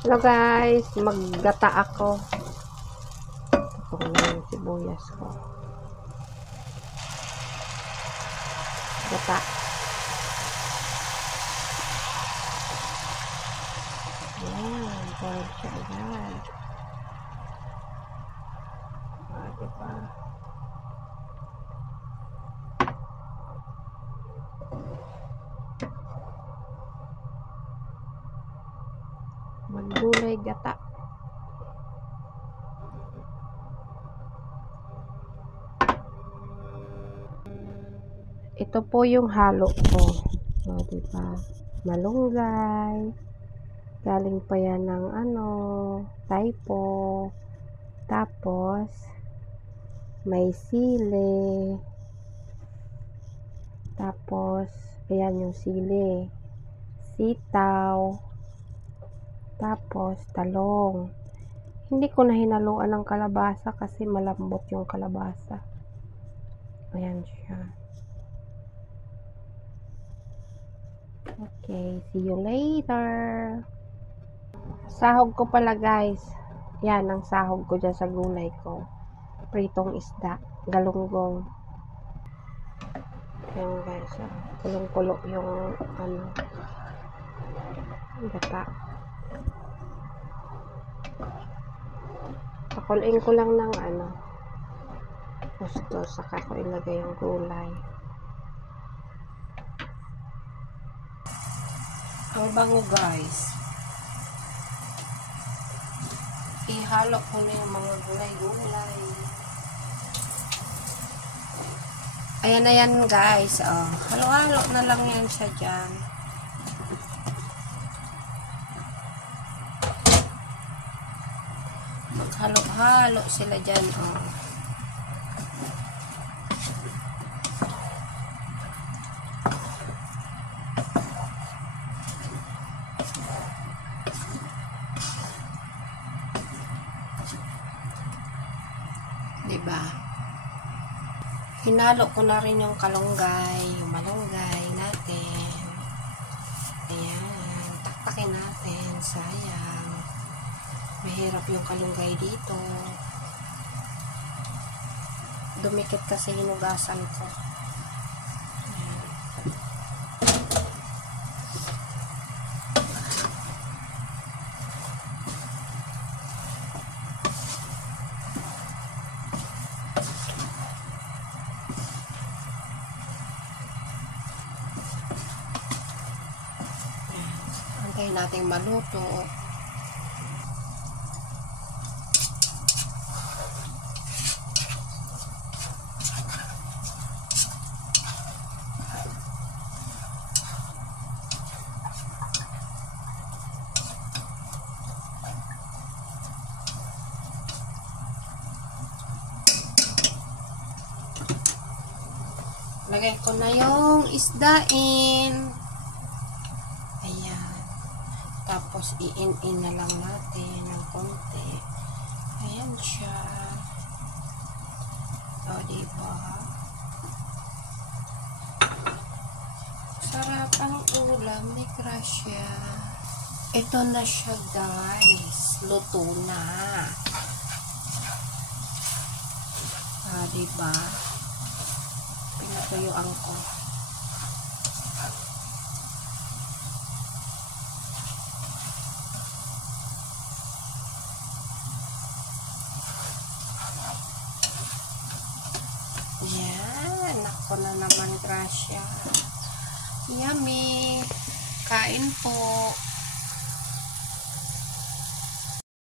Hello guys, maggata ako. Ito ko na yung sibuyas ko. Gata. Ayan, boiled siya agad. Diba? Maggulay gata. Ito po yung halo ko. O, diba? Malunggay. Galing pa yan ng typo. Tapos, may sili. Tapos, ayan yung sili. Sitaw. Tapos, talong. Hindi ko na hinaluan ng kalabasa kasi malambot yung kalabasa. Ayan siya. Okay, see you later. Sahog ko pala guys. Yan ang sahog ko dyan sa gulay ko. Pritong isda. Galunggong. Ayan guys. Kulong-kulo yung gata. Pakuluin ko lang ng gusto, saka ko ilagay yung gulay. Ang bango guys. Ihalo ko na yung mga gulay-gulay. Ayan na yan guys. Halo-halo na lang yan siya dyan. Maghalo-halo sila dyan. Diba? Hinalo ko na rin yung kalunggay, yung malunggay natin. Ayan. Taktakin natin. Sayang. Mahirap yung kalunggay dito. Dumikit kasi hinugasan ko. Ayan. Antayin natin maluto. Lagay ko na yung isdain. Ayan. Tapos, i-in na lang natin ng konti. Ayan siya. O, diba? Sarap ang ulam ni Gracia. Ito na siya, guys. Luto na. Diba? Pinatuyuan ko. Yan. Ako na naman, Gracia. Yummy. Kain po.